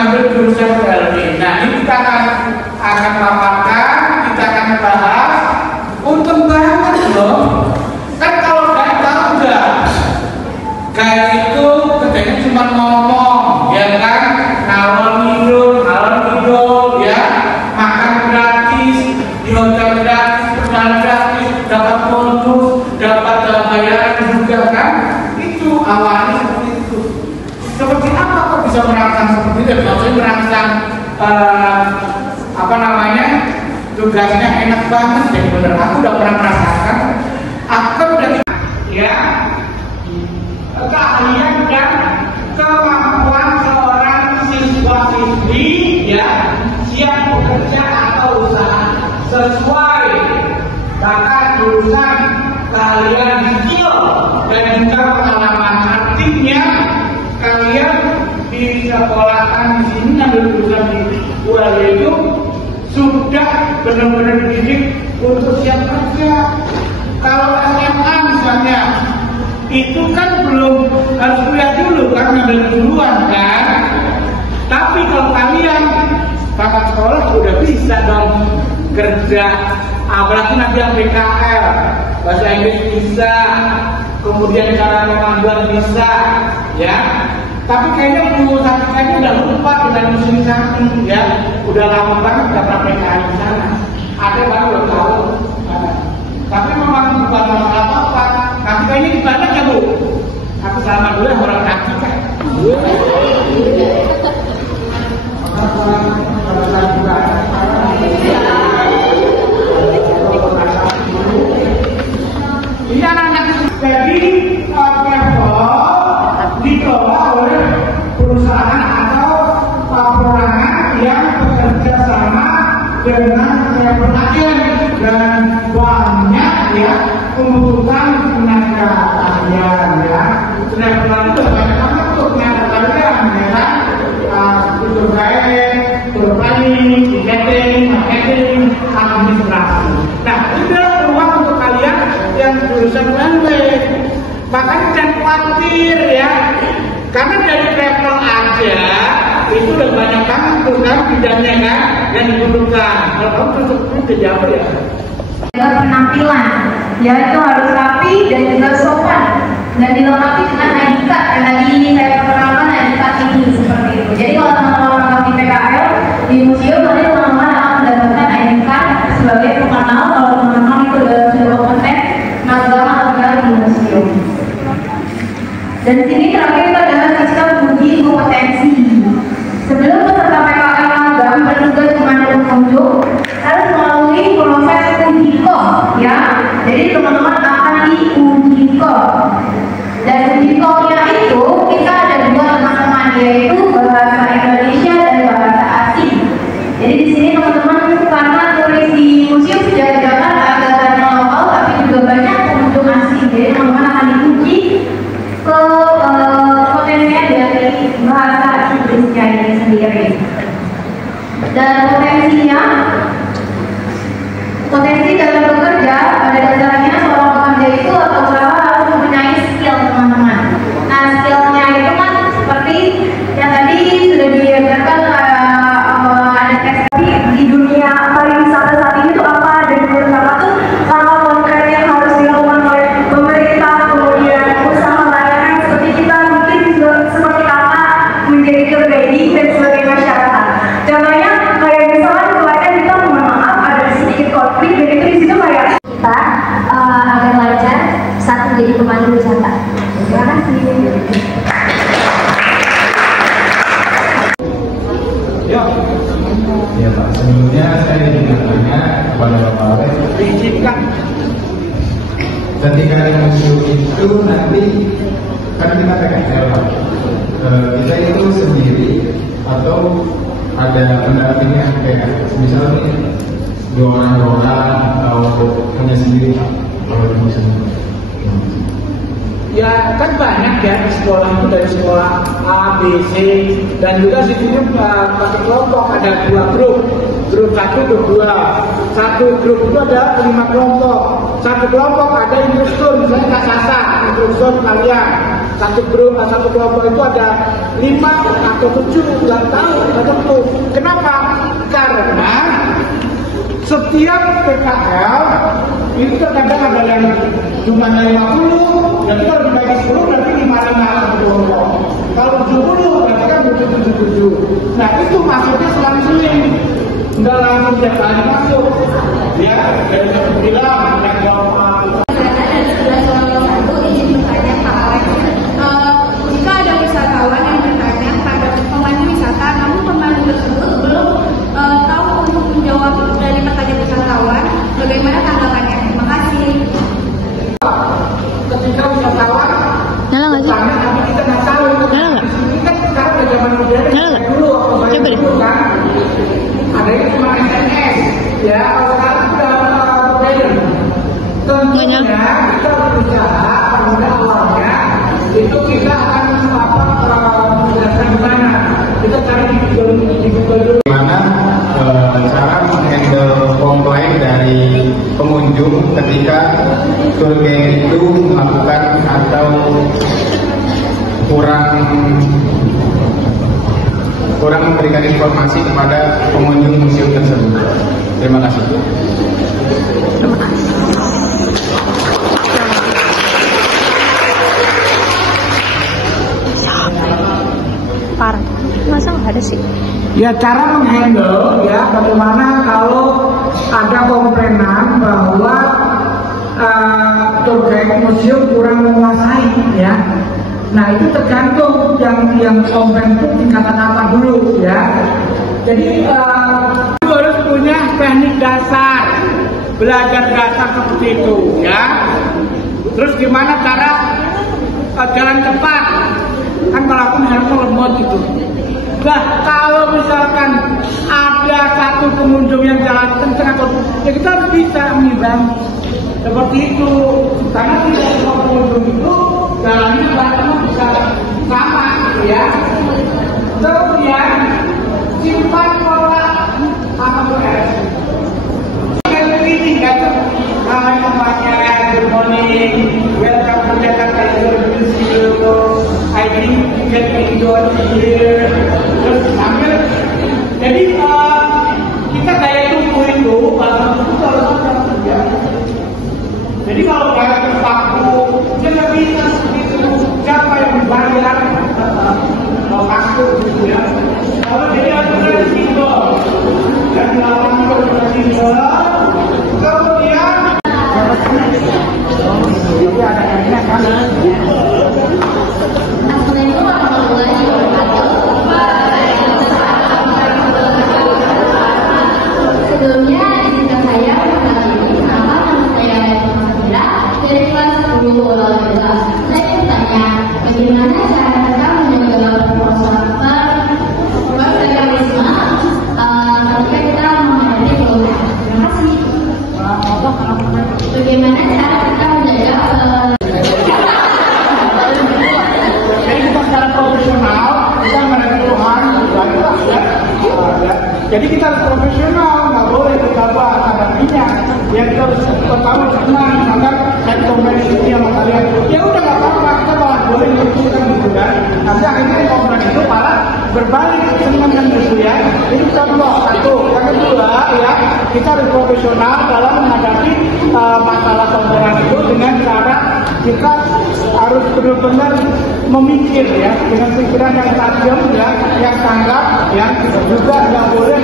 mengambil jurusan PLB. Nah, ini kita akan paparkan, kita akan bahas. Untung banget loh. Kan kalau gak tahu kayak itu kerjanya cuma ngomong, ya kan? Ngalor ngidul, ya. Makan gratis, di hotel gratis, perjalanan gratis, dapat bonus, dapat bayaran juga kan? Itu awalnya seperti itu. Seperti apa kok bisa merangsang seperti itu? Maksudnya merangsang tugasnya enak banget deh, bener. Aku udah pernah merasakan. Aku udah ya keahlian dan kemampuan seorang siswa-siswi ya siap bekerja atau usaha sesuai bakat jurusan kalian, skill dan juga pengalaman. Artinya kalian disekolahkan di sini ambil jurusan di ULB itu sudah benar-benar dididik untuk siap kerja. Kalau SMA misalnya itu kan belum harus kuliah dulu kan, ngambil duluan kan. Tapi kalau kalian tamat sekolah udah bisa dong kerja, apalagi nanti yang PKL, bahasa Inggris bisa, kemudian cara pemanggilan bisa, ya. Tapi kayaknya Bu Satika ini udah lupa dengan muslimisasi, ya. Udah lama banget gak pernah PKL di sana. Ada baru belum tahu. Tapi memang bukan masalah apa-apa. Satika ini gimana ya Bu? Aku sama dulu yang orang Satika. Ini anak-anak jadi dikelola oleh perusahaan atau perorangan yang bekerja sama dengan travel agen dan banyak ya membutuhkan tenaga ahlian ya. Travel itu banyak banget tuh tenaga ahlian ya kan. Itu kayak tour planning, ticketing, marketing, administrasi. Nah, itu ruang untuk kalian yang jurusan ULB. Makanya jangan khawatir ya, karena dari travel aja itu udah banyak banget tuh kan bidangnya kan yang dibutuhkan. Kalau kamu tutup jadi apa ya? Penampilan, ya itu harus rapi dan juga sopan dan dilengkapi dengan ID card. Dan tadi saya perkenalkan ID card ini seperti itu. Jadi kalau teman-teman lengkapi PKL di museum, nanti teman-teman akan mendapatkan ID card sebagai pengenal kalau teman-teman itu sudah kompeten magang atau di museum. Dan di sini terakhir itu adalah sistem uji kompetensi. Sebelum peserta PKL magang bertugas di mana pengunjung harus melalui proses uji kom, ya. Jadi teman-teman akan diuji kom. Dan uji komnya itu kita ada dua teman-teman, yaitu bahasa Indonesia dan bahasa asing. Jadi di sini teman-teman karena tulis di museum jangan agak lokal, tapi juga banyak pengunjung asing. Jadi teman-teman akan diuji ke potensinya dari bahasa Inggrisnya ini sendiri. Dan potensi dalam bekerja pada dasarnya seorang pekerja itu atau usaha harus mempunyai skill teman-teman. Nah skillnya itu kan seperti yang tadi sudah diajarkan ada tes di dunia pariwisata saat ini tuh apa, dan beberapa tuh langkah konkret yang harus dilakukan oleh pemerintah, kemudian usaha layanan seperti kita mungkin seperti apa menjadi tour guide dan sebagai masyarakat. Contohnya kayak misalkan kemarin kita mohon maaf ada sedikit konflik dan itu di situ kayak kita agar lancar saat menjadi pemandu wisata. Terima kasih. Ya Pak, sebelumnya saya ingin bertanya kepada Bapak Alex. Diizinkan. Ketika di museum itu nanti kan kita PKL Pak. Kita itu sendiri atau ada pendampingnya kayak misalnya 2 orang atau hanya sendiri kalau di museum? Ya kan banyak ya di sekolah itu, dari sekolah A, B, C, dan juga di sini pakai kelompok, ada 2 grup 1, grup 2. Satu grup itu ada 5 kelompok. Satu kelompok ada instruktur, misalnya Kak Sasa, instruktur kalian. satu grup, satu kelompok itu ada 5 atau 7, nggak tahu, nggak tentu. Kenapa? Karena setiap PKL itu terkadang ada yang jumlahnya 50, dan kalau dibagi 10 berarti 55 kelompok. Kalau 70 berarti kan 77. Nah itu maksudnya selang-seling, nggak langsung tiap kali masuk. Ya, dari satu bilang yang gampang. Jika ada wisatawan yang bertanya pada pemandu wisata, namun pemandu tersebut belum tahu untuk menjawab dari pertanyaan wisatawan, bagaimana tanggapannya? Terima kasih. Ketika wisatawan bertanya, tapi kita nggak tahu. Ini kan sekarang ada zaman modern. Dulu waktu banyak dulu kan, ada yang cuma SMS. Ya, kalau sekarang sudah modern. Tentunya kita berusaha pada awalnya itu kita akan menjelaskan gimana kita cari di Google dulu. Gimana cara menghandle komplain dari pengunjung ketika tour guide itu melakukan atau kurang memberikan informasi kepada pengunjung museum tersebut. Terima kasih. Parah, masa nggak ada sih? Ya cara menghandle ya bagaimana kalau ada komplainan bahwa tour guide museum kurang menguasai ya. Nah itu tergantung yang komplain itu tingkatan apa dulu ya. Jadi harus punya teknik dasar, belajar dasar seperti itu ya. Terus gimana cara jalan cepat? Kan kalau aku helmnya lemot gitu. Nah kalau misalkan ada satu pengunjung yang jalan kencang atau ya kita harus bisa mengimbangi seperti itu. Karena tidak semua pengunjung itu jalannya bahkan bisa sama gitu ya. Kemudian simpan pola apa tuh greeting kan? Tempatnya good morning, welcome to Jakarta Museum. I think you can enjoy here. Terus sambil jadi kita kayak tunggu itu bahasa itu harus ada ya. Jadi kalau kayak terpaku dia nggak bisa begitu. Siapa yang dibayar kalau masuk gitu ya. Kalau jadi ada simbol dan lawan ada simbol. Kemudian jadi ada yang kan. Assalamualaikum warahmatullahi wabarakatuh. Sebelumnya izinkan saya mengenalkan nama saya Fadila dari kelas 10 olahraga. Saya bertanya, bagaimana cara kita menjaga profesionalisme ketika kita menghadapi keluhan? Terima kasih. Bagaimana cara kita menjaga Jadi kita secara profesional, kita menghadapi keluhan, ya. Jadi kita harus profesional, nggak boleh gegabah hadapinya. Ya kita harus pertama senang, misalkan saya komplain ini sama kalian. Ya udah nggak apa-apa, kita malah boleh mengusulkan gitu kan. Nanti akhirnya komplain itu malah berbalik senang kan gitu ya. Itu contoh satu. Yang kedua ya, kita harus profesional dalam menghadapi masalah komplain itu dengan cara kita harus benar-benar memikir ya dengan pikiran yang tajam ya, yang tanggap ya, juga nggak boleh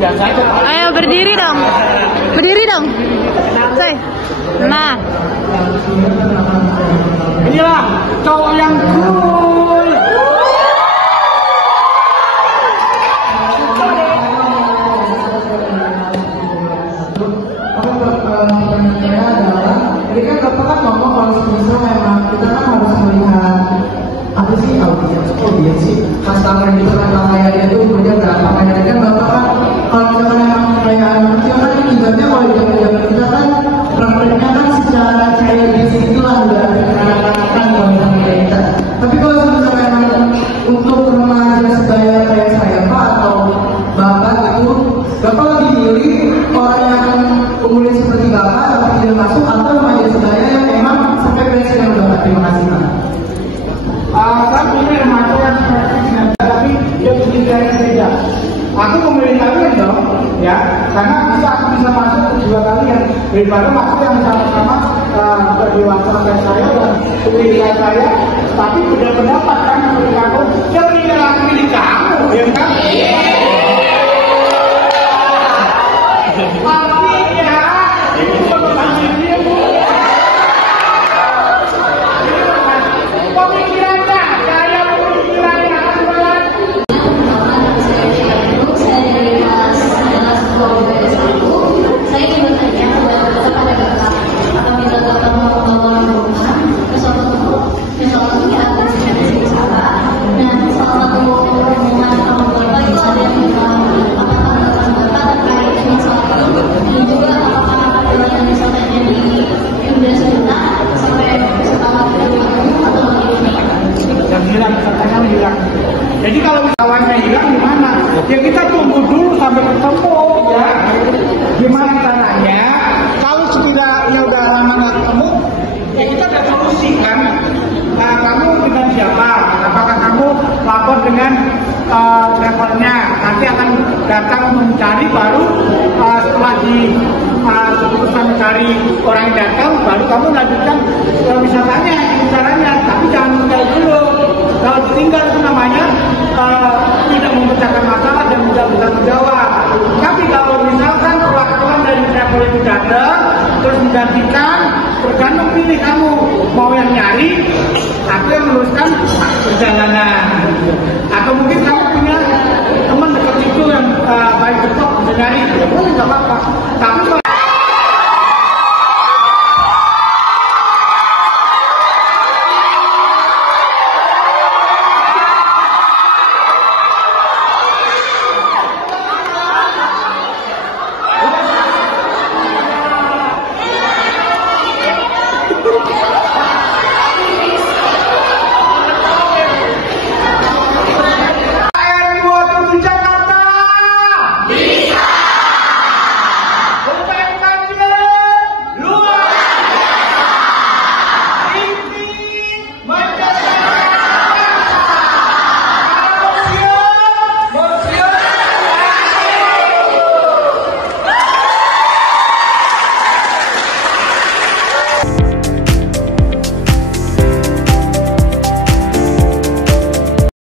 biasa aja. Ayo berdiri dong, berdiri dong. Say, nah. Inilah cowok yang cool. Jadi kan Bapak kan ngomong kalau semisal memang kita kan harus melihat apa sih audiens sih customer gitu kan pakaiannya itu umurnya berapa kan kan Bapak kan kalau misalkan memang kayak manusia kan ibaratnya kalau di zaman kita kan prakteknya kan secara cair di situ lah udah terkenal kalau misalnya kita tapi kalau karena bisa masuk ke jiwa kalian daripada masuk yang sama-sama dewasa kayak saya dan pendidikan saya, tapi udah pendapat kan seperti kamu, ya pilih kamu, ya kan? Tapi ya, itu pemikirannya, pemikirannya, saya pemikirannya adalah saya ingin bertanya kepada Bapak, apabila Bapak mau membawa rombongan ke suatu tempat, misalnya di atas di Sabah, dan salah satu rombongan Bapak itu ada yang apakah Bapak terkait masalah itu, dan juga apakah perjalanan wisatanya di Indonesia sebentar sampai setelah atau bagaimana? yang hilang, katanya hilang. Jadi kalau kawannya hilang gimana? Ya kita tunggu dulu sampai ketemu ya. Gimana caranya? Kalau sekiranya udah lama nggak ketemu, ya kita ada solusi kan. Nah, kamu dengan siapa? Apakah kamu lapor dengan travelnya? Nanti akan datang mencari baru setelah keputusan mencari orang yang datang, baru kamu lanjutkan wisatanya, caranya. Tapi jangan tinggal dulu. Kalau tinggal itu namanya tidak memecahkan masalah dan tidak bisa menjawab. Tapi kalau misalkan perlakuan dari travel itu datang terus menggantikan, tergantung pilih kamu mau yang nyari atau yang meluruskan perjalanan. Atau mungkin kamu punya teman dekat itu yang baik betul nyari, ya boleh nggak apa-apa.